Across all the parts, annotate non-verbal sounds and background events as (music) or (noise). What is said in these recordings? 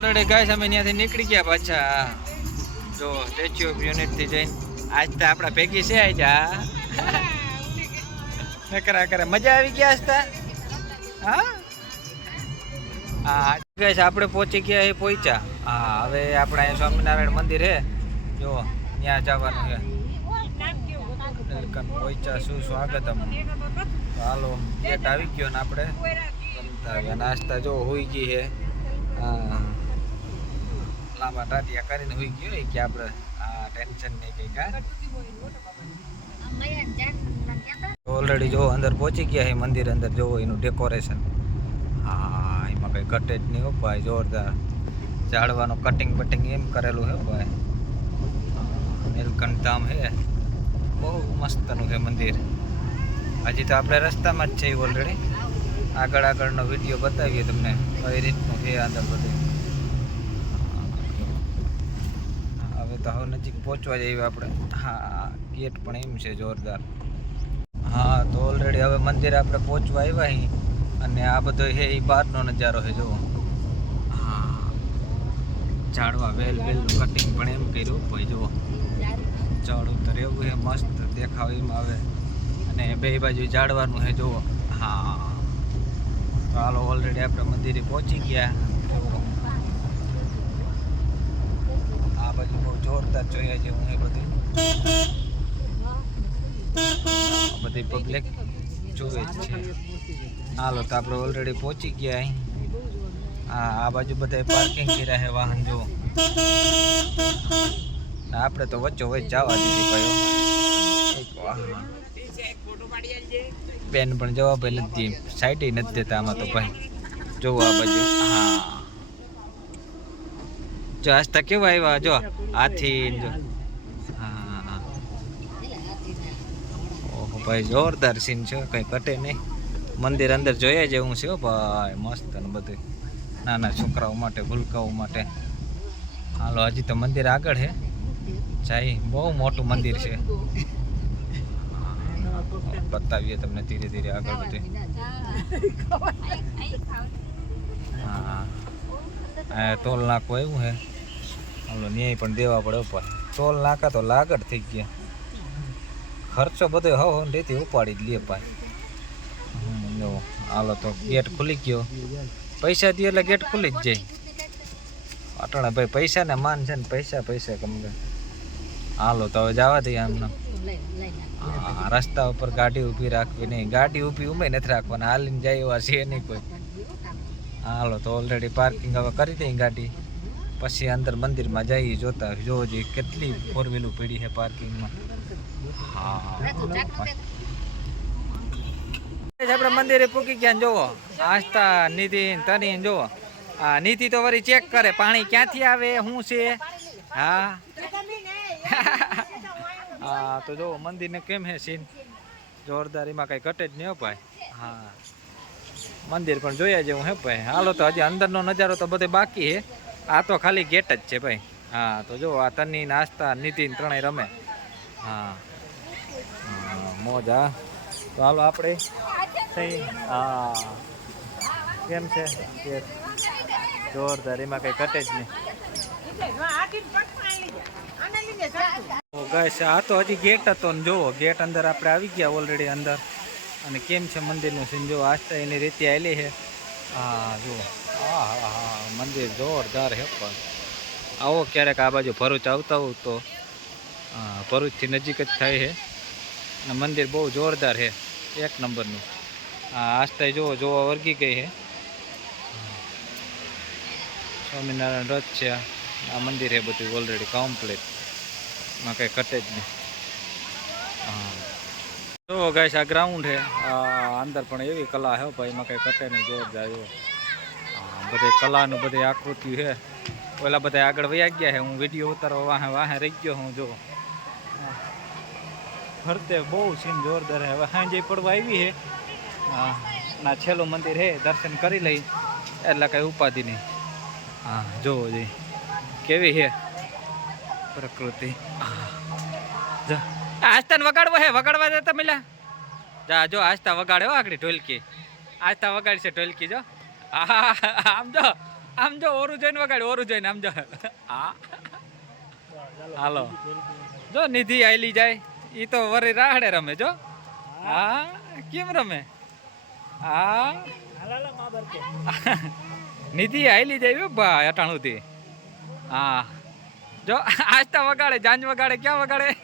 Already guys અમે ત્યાંથી નીકળી ગયા પાછા. જો સ્ટેચ્યુ ઓફ યુનિટથી જઈને. આજ તો આપણા ભેગી છે આજ આ કરા કરે. મજા આવી ગયા આજ તા? હા? હા ગાઈસ આપણે પહોંચી ગયા એ પહોંચ્યા હા, હવે આપણે અહીં સ્વામિનારાયણ મંદિર છે. જો ત્યાં જવાનું છે. વેલકમ પહોંચ્યા શું સ્વાગતમ. હાલો ગેટ આવી ગયો ને આપણે. નાસ્તા જો હોઈ ગઈ છે. હા. લાંબા ટાટિયા કરીને હોઈ ગયો એ કે આપણે આ ટેન્શન નહીં કંઈ કા ઓલરેડી જો અંદર પહોંચી ગયા છે મંદિર અંદર જોવો એનું ડેકોરેશન હા, એમાં કંઈ ઘટે જ નહીં હો ભાઈ, જોરદાર. ઝાડવાનું કટિંગ બટિંગ એમ કરેલું છે ભાઈ. નીલકંઠ ધામ છે બહુ મસ્તનું છે મંદિર. હજી તો આપણે રસ્તામાં જ છે ઓલરેડી આગળ આગળનો વીડિયો બતાવીએ તમને કઈ રીતનું છે અંદર બધું હવે તો હવે નજીક પહોંચવા જઈએ આપણે. હા ગેટ પણ એમ છે જોરદાર. હા, તો ઓલરેડી હવે મંદિર આપણે પહોંચવા આવ્યા અહીં અને આ બધો હે એ બહારનો નજારો છે જુઓ. હા. ઝાડવા વેલ, વેલનું કટિંગ પણ એમ કર્યું ભાઈ જુઓ. ઝાડ ઉતર એવું છે મસ્ત દેખાવ એમ આવે. અને બે બાજુ ઝાડવાનું છે જુઓ. હા. હાલો ઓલરેડી આપણે મંદિરે પહોંચી ગયા જુઓ આ બાજુ બહુ જોરદાર જોયા હું એ બધું. બધી પબ્લિક જોવે છે. હાલો, તો આપણે ઓલરેડી પહોંચી ગયા હા આ બાજુ બધા પાર્કિંગ કર્યા છે વાહન જો આપણે તો વચ્ચો વચ્ચ જવા દીધી વાહન. બેન પણ જવાબ નથી, સાઈડ નથી દેતા આમાં તો ભાઈ. જોવો બાજુ. હા. જો હસતા કેવા આવ્યા, જો, હાથી જો. ઓહો, ભાઈ, જોરદાર સીન છે, કઈ કટે નહીં. મંદિર અંદર જોયા જેવું છે ભાઈ, મસ્ત ને બધું. નાના છોકરાઓ માટે, ભૂલકાઓ માટે. હાલો, હજી તો મંદિર આગળ છે જાય, બહુ મોટું મંદિર છે. બતાવીએ તમને ધીરે ધીરે આગળ બધું. હા તોલ નાકો એવું છે હાલો ન્યાય પણ દેવા પડે ઉપર. ટોલ નાકા તો લાગડ થઈ ગયા. ખર્ચો બધો હવ હવ રેતી ઉપાડી જ લે પાય જો હાલો તો ગેટ ખુલી ગયો. પૈસા દે એટલે ગેટ ખુલી જ જાય. અટાણા ભાઈ પૈસા ને માન છે ને પૈસા પૈસા કમગે હાલો તો હવે જવા દઈએ એમને હા, રસ્તા ઉપર ગાડી ઊભી રાખવી નહીં. ગાડી ઊભી ઉમે નથી રાખવાના. હાલીને જાય એવા છે નહીં કોઈ. હાલો તો ઓલરેડી પાર્કિંગ હવે કરી દઈ ગાડી. પછી અંદર મંદિરમાં જઈએ, જોતા જોવો જોઈએ કેટલી ફોર વ્હીલું પડી છે પાર્કિંગમાં હા. આપણે મંદિરે પૂકી ગયા જોવો. આસ્થા નિધિ તની જોવો. હા નીતિ તો વળી ચેક કરે, પાણી ક્યાંથી આવે, શું છે? હા. હા, તો જો મંદિરને કેમ હે સીન જોરદાર, એમાં કઈ ઘટે જ નહીં હો ભાઈ. હા. મંદિર પણ જોયા જેવું હે ભાઈ. હાલો તો હજી અંદરનો નજારો તો બધે બાકી છે આ તો ખાલી ગેટ જ છે ભાઈ. હા, તો જો આ તની નાસ્તા, નીતિન ત્રણેય રમે. હા. મોજ. હા તો હાલો આપણે હા. કેમ છે? જોરદાર, એમાં કઈ ઘટે જ નહીં. ગાય આ તો હજી ગેટ હતો ને, જુઓ, ગેટ અંદર આપણે આવી ગયા ઓલરેડી અંદર. અને કેમ છે મંદિરનું સીન જો આસ્થા એની રીતે આવેલી છે. હા, જુઓ. હા હા હા. મંદિર જોરદાર હે પણ આવો ક્યારેક આ બાજુ ભરૂચ આવતા હોવ તો. ભરૂચથી નજીક જ થાય છે. અને મંદિર બહુ જોરદાર છે એક નંબરનું. હા જોવો જોવા વર્ગી ગઈ છે. સ્વામિનારાયણ રથ છે આ. મંદિર છે બધું ઓલરેડી કમ્પ્લીટમાં કંઈ ઘટે જ નહીં. જો છે આ ગ્રાઉન્ડ છે અંદર પણ એવી કલા છે ભાઈ એમાં કંઈ ઘટે નહીં જોરદાર એવો બધી કલાનું બધી આકૃતિ છે. ઓલા બધા આગળ વયા ગયા છે. હું વીડિયો ઉતારવા વાહે વાહે રહી ગયો હું, જો. હા. ફરતે બહુ સીન જોરદાર છે. હવે સાંજે પડવા આવી છે. હા, ના, છેલ્લું મંદિર છે. દર્શન કરી લઈ. એટલે કઈ ઉપાધિ નહીં. હા જોવો જઈ કેવી છે પ્રકૃતિ? જા. આસ્તાને વગાડવો હે વગાડવા દે તમે જા, જો આસ્તા વગાડે હો આગળ ઢોલકી. આસ્થા વગાડશે ઢોલકી, જો. આમ જો આમ જો ઓરું જોઈને વગાડ ઓરું જોઈને, આમ જો. હા. હાલો. જો નિધિ આયલી જાય એ તો વરી રાહડે રમે જો. હા, કેમ રમે? હા. નિધિ આયલી જાય ભાઈ અટાણું થી હા. જો, આજ તો વગાડે, જાંજ વગાડે, ક્યાં વગાડે?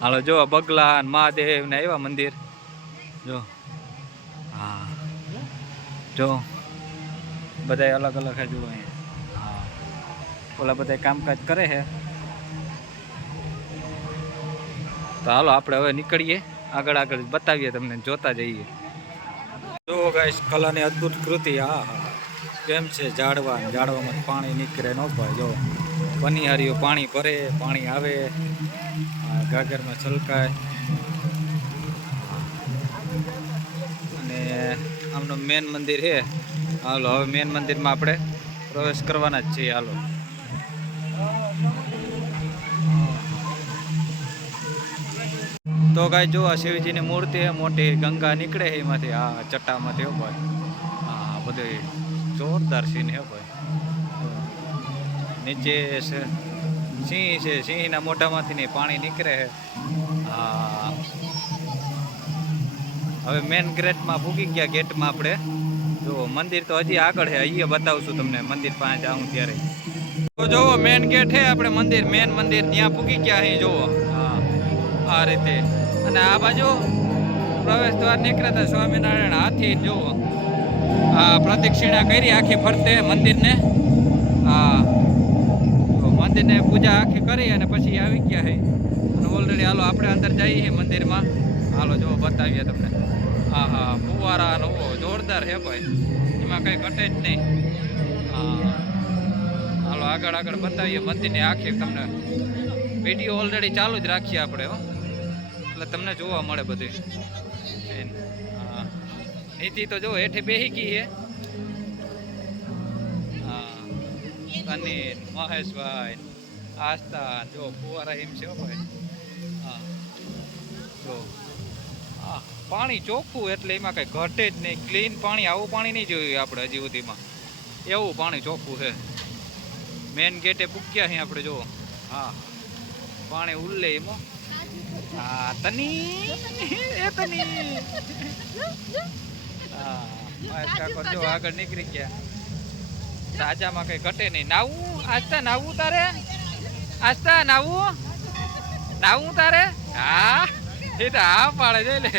હાલો, જો બગલા મહાદેવ ને એવા મંદિર. જો. જો બધા અલગ અલગ હે જુઓ અહીંયા. ઓલા બધા કામકાજ કરે છે તો હાલો, આપણે હવે નીકળીએ. આગળ આગળ બતાવીએ તમને, જોતા જઈએ. જુઓ ગાઈશ કલાની અદ્ભુત કૃતિ, હા હા કેમ છે? ઝાડવા, ઝાડવામાં પાણી નીકળે ન ભાઈ જો. પનિહારીઓ પાણી ભરે, પાણી આવે. ગાગરમાં છલકાય. આમનું મેન મંદિર છે. હાલો, હવે મેન મંદિરમાં આપણે પ્રવેશ કરવાના જ છીએ, હાલો. તો કાંઈ જો આ શિવજીની મૂર્તિ મોટી ગંગા નીકળે છે એમાંથી. આ ચટ્ટામાંથી, હો હા, બધું જોરદાર સીન હે ભાઈ. નીચે સિંહ છે, સિંહના મોઢામાંથી પાણી નીકળે છે. હા. હવે મેન ગેટમાં ભૂગી ગયા ગેટમાં આપણે. જો મંદિર તો હજી આગળ છે. અહીંયા બતાવશું તમને. મંદિર પાસે જાઉં ત્યારે. તો જોવો મેન ગેટ છે આપણે મંદિર. મેન મંદિર ત્યાં ભૂગી ગયા અહીં હા, આ રીતે. અને આ બાજુ પ્રવેશ દ્વાર નીકળ્યા સ્વામિનારાયણ હાથી જોવો આ પ્રદક્ષિણા કરી આખી ફરતે મંદિરને. હા. મંદિરને પૂજા આખી કરી અને પછી આવી ગયા છે અને ઓલરેડી હાલો, આપણે અંદર જઈએ મંદિરમાં. હાલો જો બતાવીએ તમને. હા હા ફુવારા નવો જોરદાર છે ભાઈ. એમાં કંઈ ઘટે જ નહીં. હા. હાલો, આગળ આગળ બતાવીએ મંદિરની આખી તમને. વીડિયો ઓલરેડી ચાલુ જ રાખીએ આપણે, હો. એટલે તમને જોવા મળે બધી. હા. નીતિ તો જો હેઠે બેહી ગઈ હે હા. અનિલ, મહેશભાઈ, આસ્થા, જો ફુવારા એમ છે હો ભાઈ. હા. જો. હા પાણી ચોખ્ખું એટલે એમાં કઈ ઘટે જ નહીં. ક્લીન પાણી, આવું પાણી નહીં જોયું આપણે હજી સુધીમાં. એવું પાણી ચોખ્ખું છે. મેન ગેટે પૂક્યા છે આપણે જો હા. પાણી ઉલ્લે એમાં, હા. તની એ તની હા જો આગળ નીકળી ગયા. તાજામાં કંઈ ઘટે નહીં. નાવું આસ્તા નાવું તારે? આસ્તા નાવું? નાવું તારે? હા. એ તો હા પાડે છે લે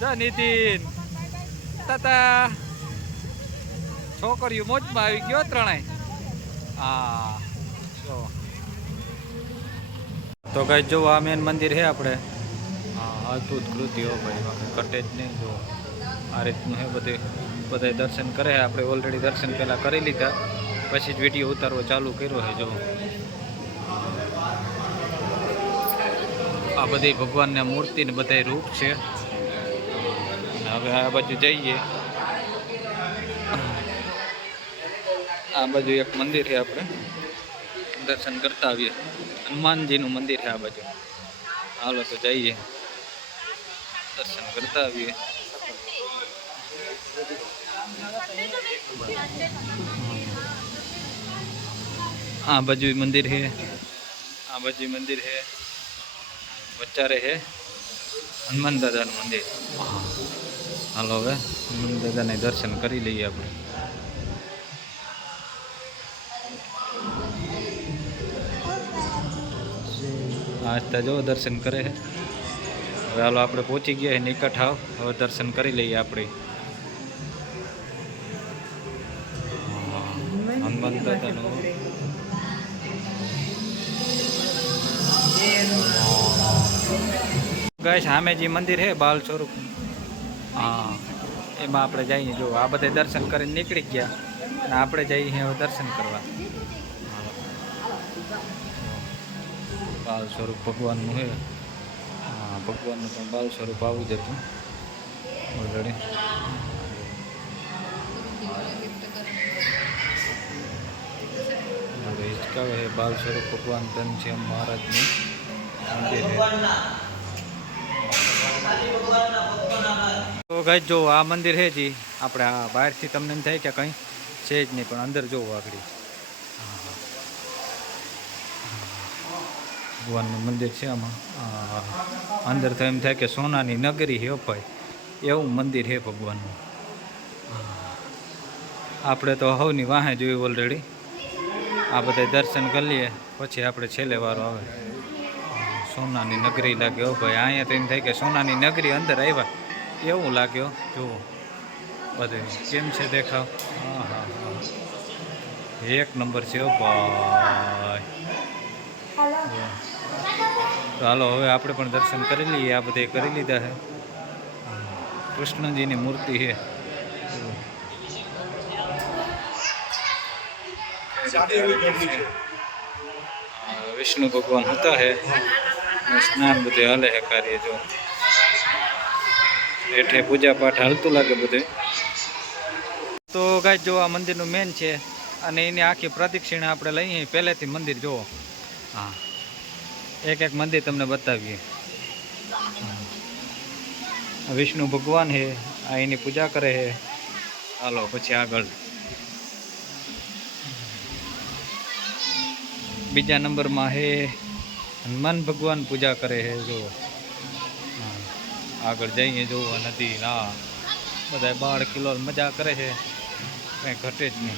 જો નીતિન. તાતા. છોકરીઓ મોજમાં આવી ગયો ત્રણેય. હા જો. તો કઈ જો આ મેન મંદિર છે આપણે. હા અદ્ભુત કૃતિઓ ભાઈ. કટે જ નહીં જો. આ રીતનું હે બધે. બધા દર્શન કરે આપણે ઓલરેડી દર્શન પહેલાં કરી લીધા. પછી જ વીડિયો ઉતારવો ચાલુ કર્યો છે જો. આ બધી ભગવાનની મૂર્તિ ને બધા રૂપ છે. અને હવે આ બાજુ જઈએ. આ બાજુ એક મંદિર છે આપણે. દર્શન કરતા આવીએ. હનુમાનજીનું મંદિર છે આ બાજુ. હાલો તો જઈએ. દર્શન કરતા આવીએ. આ બાજુ મંદિર છે. આ બાજુ મંદિર છે. વચારે છે હનુમાન દાદાનું મંદિર. હાલો હવે હનુમાન દાદાને દર્શન કરી લઈએ આપણે. આસ્તા જો દર્શન કરે છે હવે હાલો આપણે પહોંચી ગયા નિકટ હાવ. હવે દર્શન કરી લઈએ આપણે. ગાય સામે જે મંદિર છે, બાલ સ્વરૂપ. હા. એમાં આપણે જઈએ. જો, આ બધા દર્શન કરીને નીકળી ગયા. અને આપણે જઈએ હવે દર્શન કરવા. બાલ સ્વરૂપ ભગવાનનું છે. હા, ભગવાનનું પણ બાલ સ્વરૂપ આવું જ હતું. ઓલરેડી. હિચકાવે બાલ સ્વરૂપ ભગવાન ઘનશ્યામ મહારાજનું મંદિર તો ગાઈ જો આ મંદિર છે જી. આપણે આ બહારથી તમને એમ થાય કે કંઈ છે જ નહીં, પણ અંદર જોવો આગળ. ભગવાનનું મંદિર છે આમાં. અંદર તો એમ થાય કે સોનાની નગરી છે ભાઈ એવું મંદિર છે ભગવાનનું. આપણે તો હવની વાહે જોયું ઓલરેડી આ બધા દર્શન કરી લઈએ, પછી આપણે છેલ્લે વારો આવે. સોનાની નગરી લાગે ભાઈ અહીંયા તો એમ થાય કે સોનાની નગરી અંદર આવ્યા. એવું લાગ્યો. જુઓ બધું કેમ છે દેખાવ? હા હા હા એક નંબર છે ભાઈ. તો હાલો હવે આપણે પણ દર્શન કરી લઈએ આ બધે કરી લીધા છે. કૃષ્ણજીની મૂર્તિ છે. વિષ્ણુ ભગવાન હતા હે. સ્નાન બધું હાલે છે કાર્ય જો. હેઠે પૂજા પાઠ હાલતું લાગે બધું. તો ગાય જો આ મંદિરનું મેન છે અને એની આખી પ્રદક્ષિણા આપણે લઈએ પહેલેથી મંદિર જુઓ. હા. એક એક મંદિર તમને બતાવીએ. વિષ્ણુ ભગવાન છે આ એની પૂજા કરે છે હાલો, પછી આગળ. બીજા નંબરમાં છે હનુમાન ભગવાન પૂજા કરે છે, જો. હા. આગળ જઈએ, જો, આ નદી ના બધા બાર કિલો મજા કરે છે. કંઈ ઘટે જ નહીં.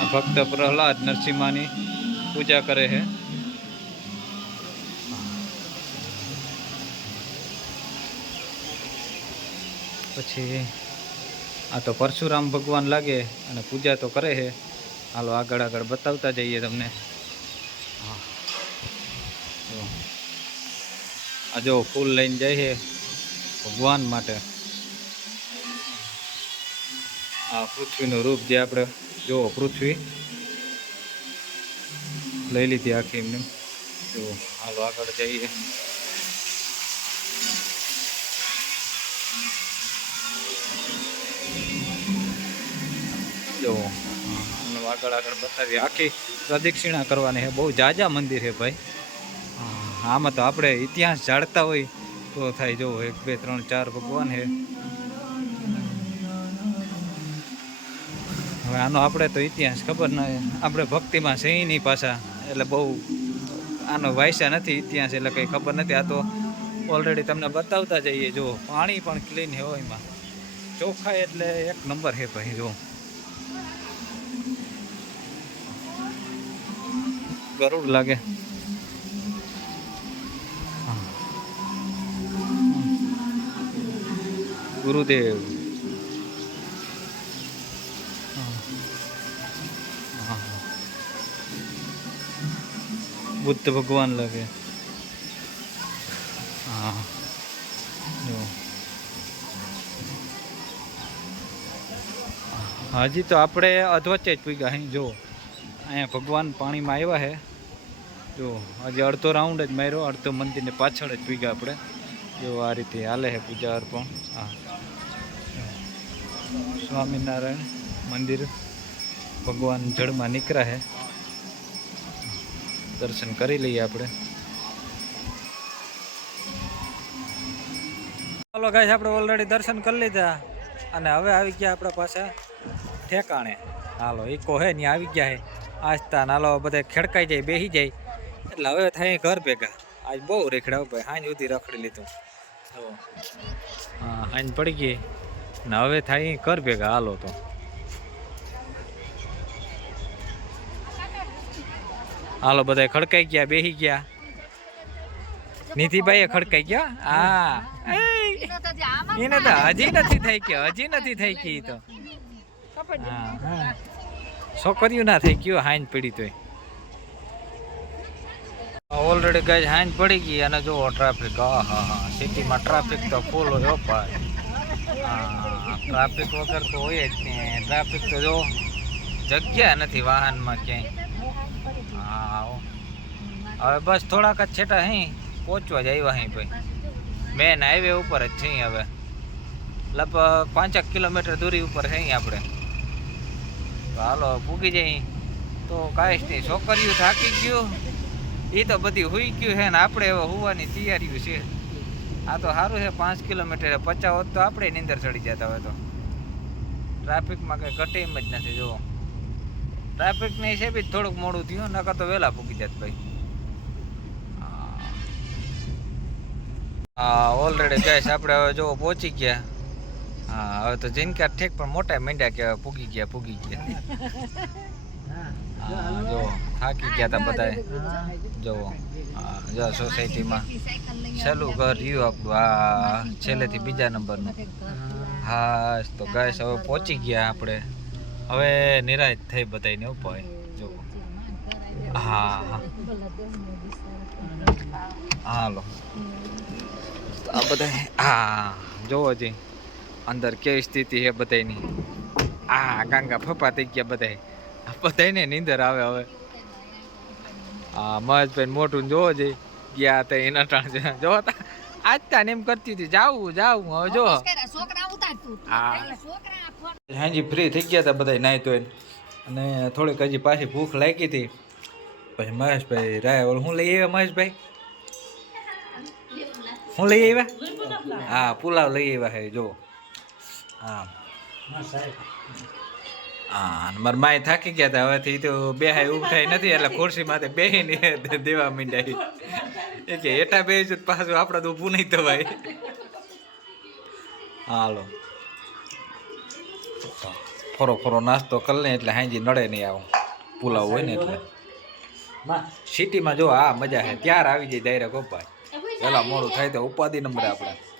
આ ભક્ત પ્રહલાદ નરસિંહાની પૂજા કરે છે. પછી આ તો પરશુરામ ભગવાન લાગે અને પૂજા તો કરે છે. હાલો આગળ આગળ બતાવતા જઈએ તમને. આ જો ફૂલ લઈને જાય છે ભગવાન માટે. આ પૃથ્વીનું રૂપ જે આપણે જુઓ પૃથ્વી. લઈ લીધી આખી એમને. જો હાલો આગળ જઈએ. જો. આગળ આગળ બતાવી. આખી પ્રદક્ષિણા કરવાની છે. બહુ જાજા મંદિર છે ભાઈ. આમાં તો આપણે ઇતિહાસ જાણતા હોય તો થાય. જો એક, બે, ત્રણ, ચાર ભગવાન છે. હવે આનો આપણે તો ઇતિહાસ ખબર ન આપણે ભક્તિમાં છે નહીં પાછા. એટલે બહુ આનો વાયસા નથી ઇતિહાસ, એટલે કંઈ ખબર નથી. આ તો ઓલરેડી તમને બતાવતા જઈએ. જો, પાણી પણ ક્લીન હોય એમાં. ચોખ્ખા એટલે એક નંબર છે ભાઈ, જો. ગરુડ લાગે. ગુરુદેવ. બુદ્ધ ભગવાન લાગે. હા હજી, તો આપણે અધવચ્ચે જ પૂગ્યા અહીં જો અહીંયા ભગવાન પાણીમાં આવ્યા છે. જો હજી અડધો રાઉન્ડ જ માર્યો, અડધો મંદિરને પાછળ જ પૂગ્યા આપણે. જો, આ રીતે હાલે છે પૂજા અર્પણ. હા. સ્વામિનારાયણ મંદિર ભગવાન જળમાં નીકળ્યા છે. દર્શન કરી લઈએ આપણે. ચાલો ગાઈસ આપણે ઓલરેડી દર્શન કરી લીધા. અને હવે આવી ગયા આપણા પાસે ઠેકાણે. હાલો ઈકો હે ને આવી ગયા હે આસ્તા નાલો બધા ખેડકાઈ જાય બેસી જાય. એટલે હવે થાય ઘર ભેગા. આજ બહુ રેખડા ભાઈ હાંજ સુધી રખડી લીધું. હા. હાંજ પડી ગઈ. ને હવે થાય ઘર ભેગા હાલો તો. હાલો બધા ખડકાઈ ગયા બેસી ગયા. નીતિભાઈ ખડકાઈ ગયા? હા. એને તો હજી નથી થઈ ગયો, હજી નથી થઈ ઈ તો. હા. છોકરીઓ ના થઈ ગયો, હાંજ પડી તોય. ઓલરેડી ગઈ હાંજ પડી ગઈ અને જો ટ્રાફિક હા હા હા. સિટીમાં ટ્રાફિક તો ફૂલ હોય ભાઈ. ટ્રાફિક વગર તો હોય જ નહીં ટ્રાફિક તો જો જગ્યા નથી વાહનમાં ક્યાંય. હા હવે બસ થોડાક જ છેટા અહીં પહોંચવા જ આવ્યા હી ભાઈ. મેન હાઈવે ઉપર જ છીએ હવે. લગભગ પાંચેક કિલોમીટર દૂરી ઉપર છે આપણે. હાલો પૂગી જઈ તો કાંઈ નહીં, છોકરીઓ થાકી ગયું. એ તો બધી હુઈ ગયું છે ને આપણે હવે હોવાની તૈયારીઓ છે. આ તો સારું છે પાંચ કિલોમીટર પચાસ હોત તો આપણે નીંદર ચડી જતા હોય તો. ટ્રાફિકમાં કંઈ ઘટે એમ જ નથી, જુઓ. નહીં છે જ થોડુંક મોડું થયું, નકર તો વહેલા પૂકી જાત ભાઈ. હા. ઓલરેડી ગેસ આપણે હવે જો પહોંચી ગયા. હા હવે તો જીનકા ઠેક પણ મોટા મીંડા કે પૂગી ગયા પૂગી ગયા. હા, જો. થાકી ગયા હતા બધા જુઓ હા જો સોસાયટીમાં છેલ્લું ઘર રહ્યું આપણું આ છેલ્લેથી બીજા નંબરનું. હા. તો ગાય હવે પહોંચી ગયા આપણે. હવે નિરાશ થઈ બધાને ઉપર જો હા હા. હાલો આ બધા હા જોવો જી અંદર કેવી સ્થિતિ છે બધાની આ ગાંગા ફફા થઈ ગયા બધા બધાને નીંદર આવે હવે. હા મહેશભાઈ મોટું જોવો જઈ ગયા હતા એના ટાણ છે. જો તા આજ ત્યાં એમ કરતી હતી જાવું જાવું હવે જો. હાજી ફ્રી થઈ ગયા હતા બધા નાહી તો અને થોડીક હજી પાછી ભૂખ લાગી હતી. પછી મહેશભાઈ રાય ઓલ હું લઈ આવ્યા મહેશભાઈ? હું. લઈ આવ્યા? હા પુલાવ લઈ આવ્યા હે જો હા હા અને મારા માય થાકી ગયા હતા હવેથી તો બેહાય ઉઠાઈ નથી એટલે ખુરશી માથે બે (laughs) દેવા મીંડાઈ એ કે એટા બે જ પાછું આપણે તો ઊભું નહીં થવાય. હાલો. ફરો ફરો નાસ્તો કરી લે એટલે હાંજી નડે નહીં આવું. પુલાવ હોય ને એટલે. સિટીમાં જો આ મજા છે. ત્યાર આવી જાય ડાયરેક્ટ ભાઈ. પેલા મોડું થાય તો ઉપાધિ નંબર આપણે